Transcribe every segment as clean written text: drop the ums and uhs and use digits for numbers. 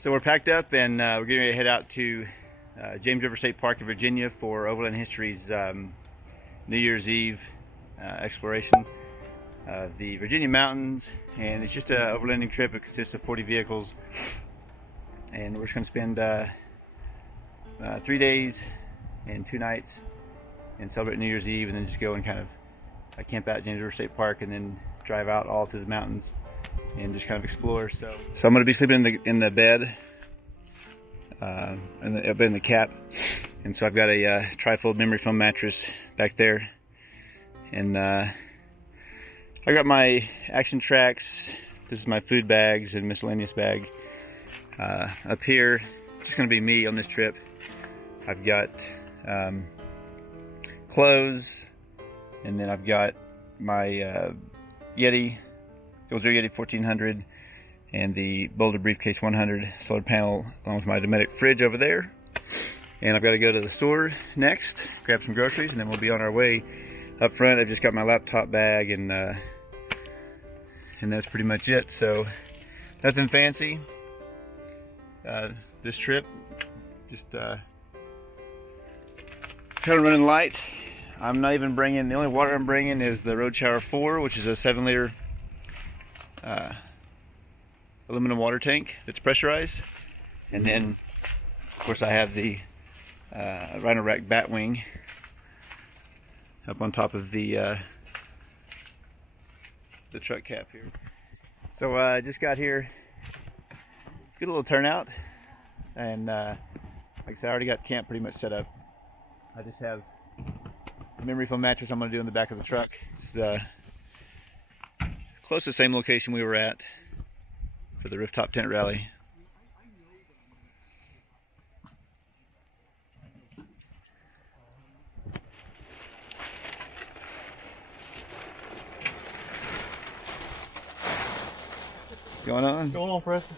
So we're packed up and we're getting ready to head out to James River State Park in Virginia for Overland Histories New Year's Eve exploration of the Virginia mountains. And it's just an overlanding trip. It consists of 40 vehicles, and we're just going to spend 3 days and 2 nights and celebrate New Year's Eve, and then just go and kind of camp out at James River State Park and then drive out all to the mountains and just kind of explore. So I'm going to be sleeping in the bed, in the cap, and so I've got a tri-fold memory foam mattress back there, and I got my action tracks. This is my food bags and miscellaneous bag. Up here, it's just going to be me on this trip. I've got clothes, and then I've got my Yeti. Gozer Yeti 1400 and the Boulder Briefcase 100 solar panel, along with my Dometic fridge over there. And I've got to go to the store next, grab some groceries, and then we'll be on our way. Up front, I've just got my laptop bag, and that's pretty much it. So nothing fancy. This trip, just kind of running light. I'm not even bringing, the only water I'm bringing is the Road Shower 4, which is a 7-liter aluminum water tank that's pressurized. And then of course I have the Rhino Rack Batwing up on top of the truck cap here. So I just got here, good little turnout, and like I said, I already got camp pretty much set up. I just have a memory foam mattress I'm going to do in the back of the truck. It's close to the same location we were at for the rooftop tent rally. What's going on? What's going on, Preston?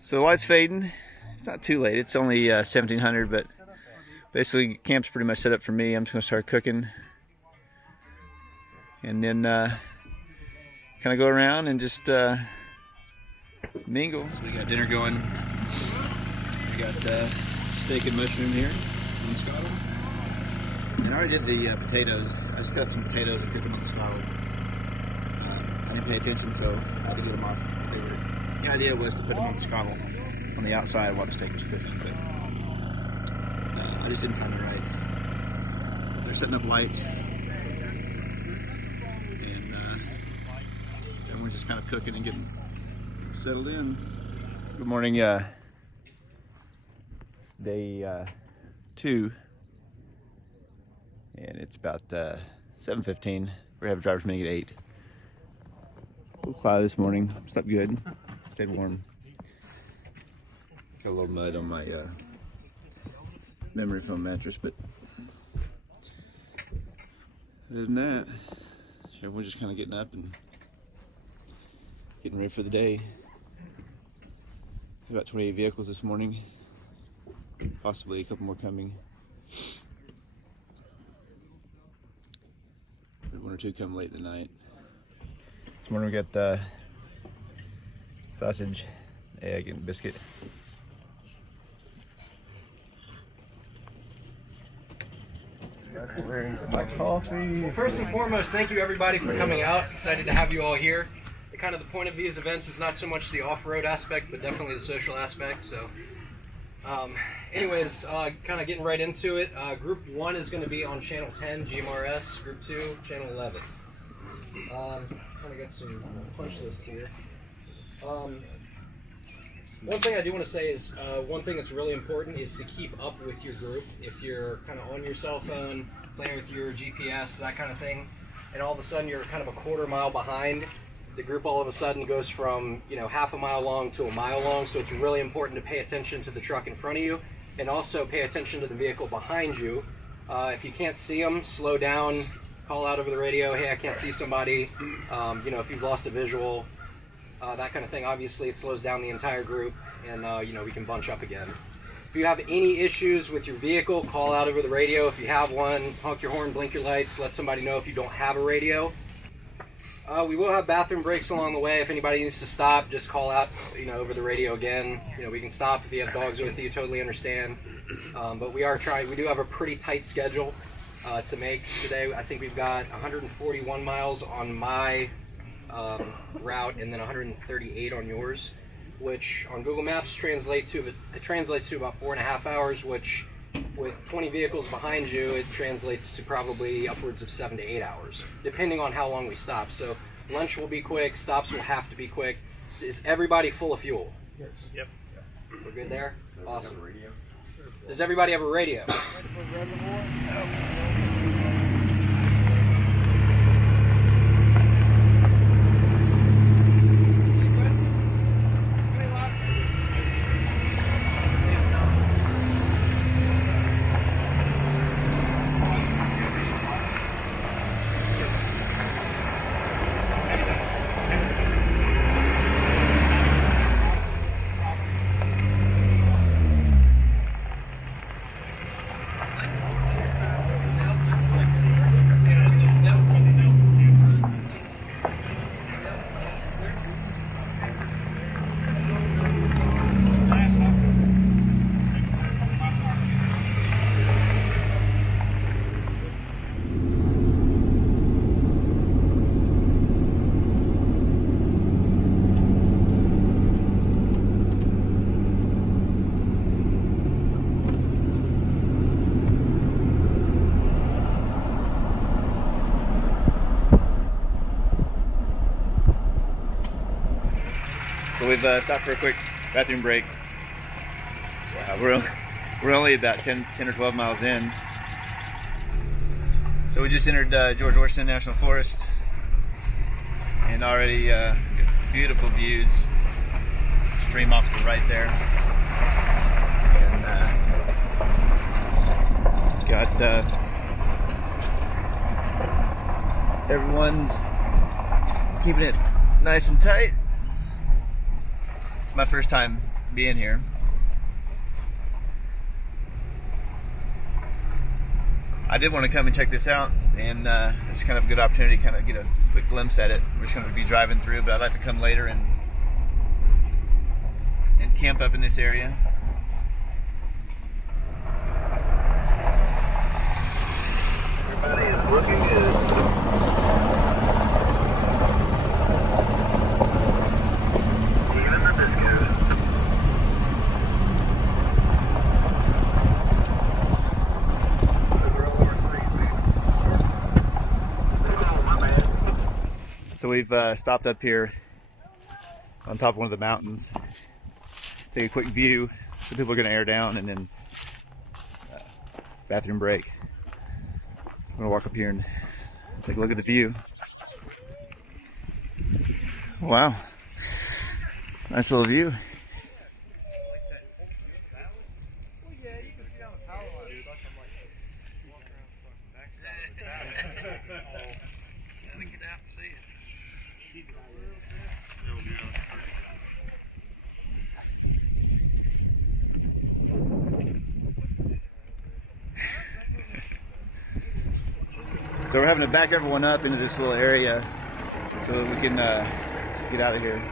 So the light's fading. It's not too late. It's only 1700, but basically camp's pretty much set up for me. I'm just going to start cooking, and then kind of go around and just mingle. So we got dinner going. We got steak and mushroom here on the scuttle. And I already did the potatoes. I just cut some potatoes and cooked them on the scuttle. I didn't pay attention, so I had to get them off. The idea was to put them on the scuttle on the outside while the steak was cooking, but I just didn't time it right. They're setting up lights, and everyone's just kind of cooking and getting settled in. Good morning, day 2, and it's about 7:15. We have a driver's meeting at 8. A little cloudy this morning. Slept good. Stayed warm. Got a little mud on my memory foam mattress, but other than that, everyone's just kind of getting up and getting ready for the day. About 28 vehicles this morning, possibly a couple more coming. But 1 or 2 come late in the night. This morning we got sausage, egg, and biscuit. My coffee. Well, first and foremost, thank you everybody for coming out. Excited to have you all here. The point of these events is not so much the off-road aspect, but definitely the social aspect. So, anyways, kind of getting right into it. Group 1 is going to be on channel 10, GMRS. Group 2, channel 11. Kind of got some punch lists here. One thing I do want to say is one thing that's really important is to keep up with your group. If you're kind of on your cell phone, playing with your GPS, that kind of thing, and all of a sudden you're kind of a quarter mile behind, the group all of a sudden goes from half a mile long to a mile long. So it's really important to pay attention to the truck in front of you, and also pay attention to the vehicle behind you. If you can't see them, slow down, call out over the radio, hey, I can't see somebody. If you've lost a visual, that kind of thing. Obviously it slows down the entire group, and we can bunch up again. If you have any issues with your vehicle, call out over the radio. If you have one, honk your horn, blink your lights, let somebody know if you don't have a radio. We will have bathroom breaks along the way. If anybody needs to stop, just call out, over the radio again. We can stop if you have dogs with you. Totally understand. But we do have a pretty tight schedule to make today. I think we've got 141 miles on my route, and then 138 on yours, which on Google Maps translates to about 4.5 hours, which with 20 vehicles behind you, it translates to probably upwards of 7 to 8 hours, depending on how long we stop. So lunch will be quick, stops will have to be quick. Is everybody full of fuel? Yes. Yep. We're good there? Awesome. Does everybody have a radio? So we've stopped for a quick bathroom break. We're only about 10 or 12 miles in. So we just entered George Washington National Forest, and already beautiful views. Stream off to the right there, and got everyone's keeping it nice and tight. It's my first time being here. I did want to come and check this out, and it's kind of a good opportunity to kind of get a quick glimpse at it. We're just going to be driving through, but I'd like to come later and camp up in this area. Everybody is looking good. So we've stopped up here on top of one of the mountains, take a quick view. So people are going to air down, and then bathroom break. I'm going to walk up here and take a look at the view. Wow, nice little view. So we're having to back everyone up into this little area so that we can get out of here.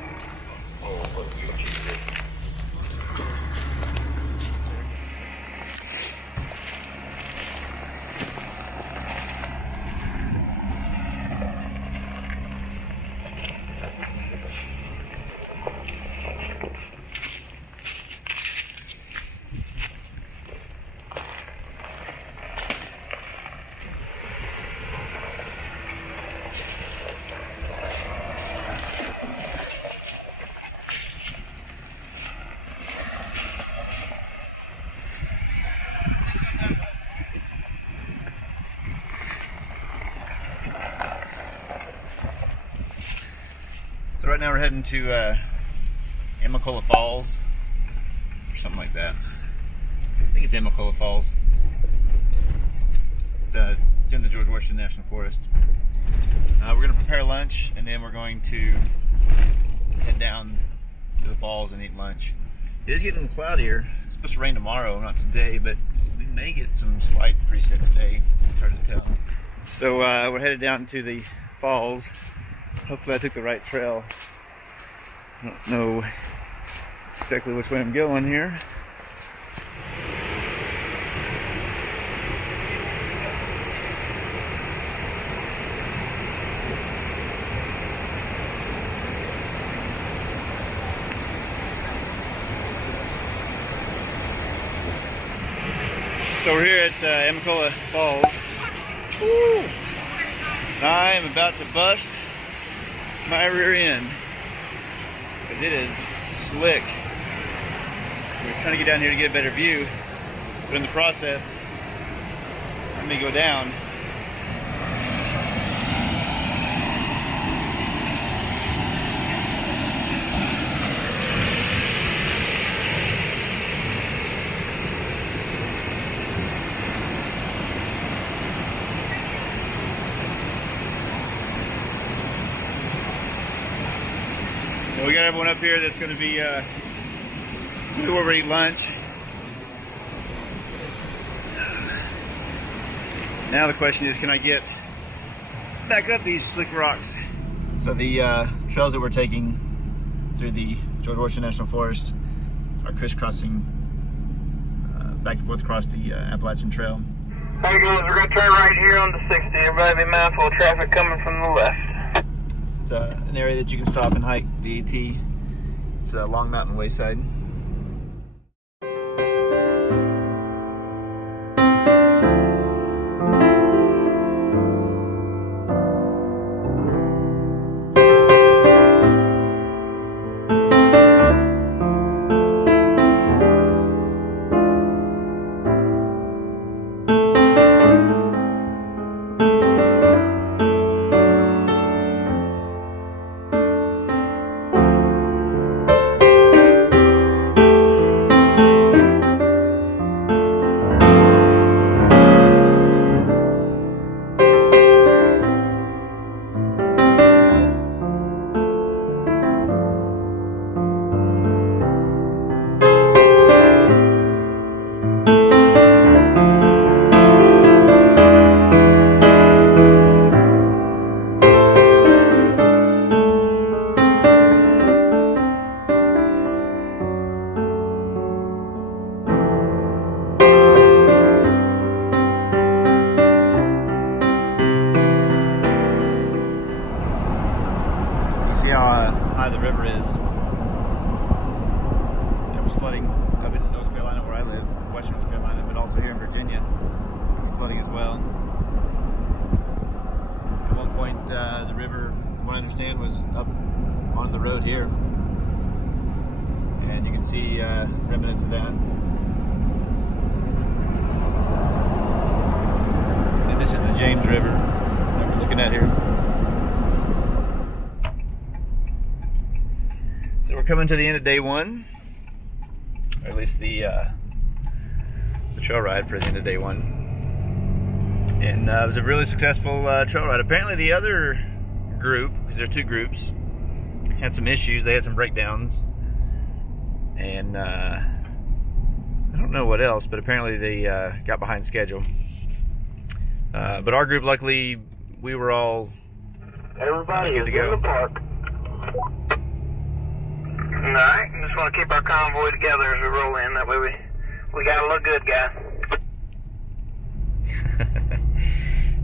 So right now we're heading to Amacola Falls, or something like that. I think it's Amacola Falls. It's in the George Washington National Forest. We're going to prepare lunch, and then we're going to head down to the falls and eat lunch. It is getting cloudier. It's supposed to rain tomorrow, not today, but we may get some slight precip today. It's hard to tell. So we're headed down to the falls. Hopefully I took the right trail. I don't know exactly which way I'm going here. So we're here at Emicola Falls. Woo! I am about to bust my rear end because it is slick. We're trying to get down here to get a better view, but in the process, I may go down. So we got everyone up here that's going to be where we eat lunch. Now the question is, can I get back up these slick rocks? So the trails that we're taking through the George Washington National Forest are crisscrossing back and forth across the Appalachian Trail. Hey guys, we're going to turn right here on the 60. Everybody be mindful of traffic coming from the left. It's an area that you can stop and hike the AT. It's a long mountain wayside. See how high the river is. It was flooding up in North Carolina where I live, western North Carolina, but also here in Virginia. It was flooding as well. At one point, the river, from what I understand, was up on the road here. And you can see remnants of that. And this is the James River that we're looking at here. So we're coming to the end of day one, or at least the trail ride for the end of day one. And it was a really successful trail ride. Apparently the other group, because there's two groups, had some issues. They had some breakdowns. And I don't know what else, but apparently they got behind schedule. But our group, luckily, we were all Everybody good is to go. in the park. Alright, just want to keep our convoy together as we roll in. That way we gotta look good, guys.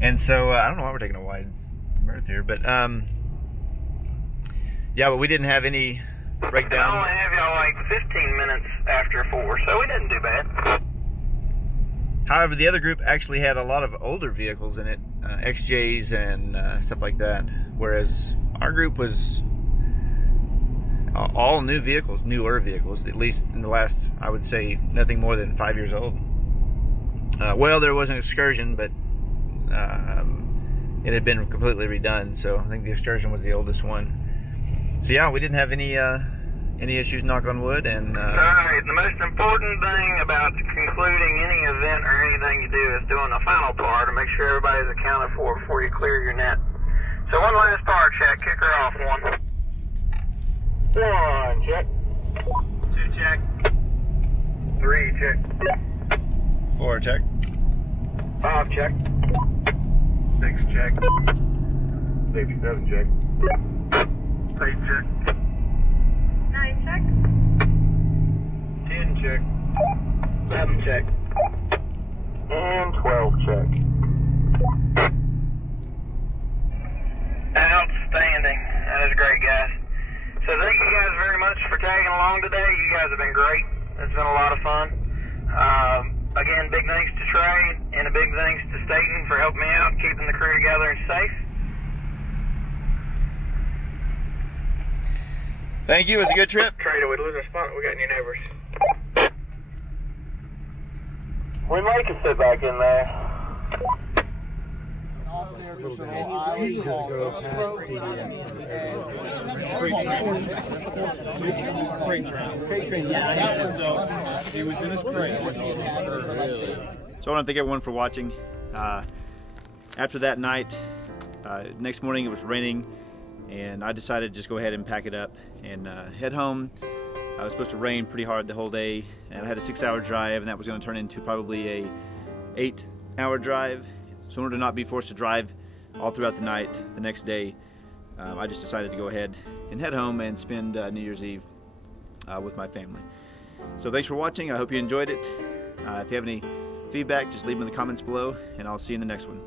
And so I don't know why we're taking a wide berth here, but yeah, but we didn't have any I breakdowns. only have y'all like 15 minutes after 4, so we didn't do bad. However, the other group actually had a lot of older vehicles in it, XJs and stuff like that, whereas our group was all new vehicles, newer vehicles, at least in the last, I would say, nothing more than 5 years old. Well, there was an excursion, but it had been completely redone, so I think the excursion was the oldest one. So yeah, we didn't have any issues, knock on wood. And Alright, the most important thing about concluding any event or anything you do is doing the final part to make sure everybody's accounted for before you clear your net. So one last power check, kick her off. 1 check. 2 check. 3 check. 4 check. 5 check. 6 check. 7 check. 8 check. 9 check. 10 check. 11 check. And 12 check. Outstanding. That is great, guys. So thank you guys very much for tagging along today. You guys have been great. It's been a lot of fun. Again, big thanks to Trey and a big thanks to Staten for helping me out, keeping the crew together and safe. Thank you. It was a good trip. Trey, did we lose our spot? We got any neighbors? We may can sit back in there. Off there, just a little island called he was in his crate. So I want to thank everyone for watching. After that night, next morning it was raining, and I decided to just go ahead and pack it up and head home. It was supposed to rain pretty hard the whole day, and I had a 6-hour drive, and that was going to turn into probably a 8-hour drive. So in order to not be forced to drive all throughout the night the next day, I just decided to go ahead and head home and spend New Year's Eve with my family. So thanks for watching. I hope you enjoyed it. If you have any feedback, just leave them in the comments below, and I'll see you in the next one.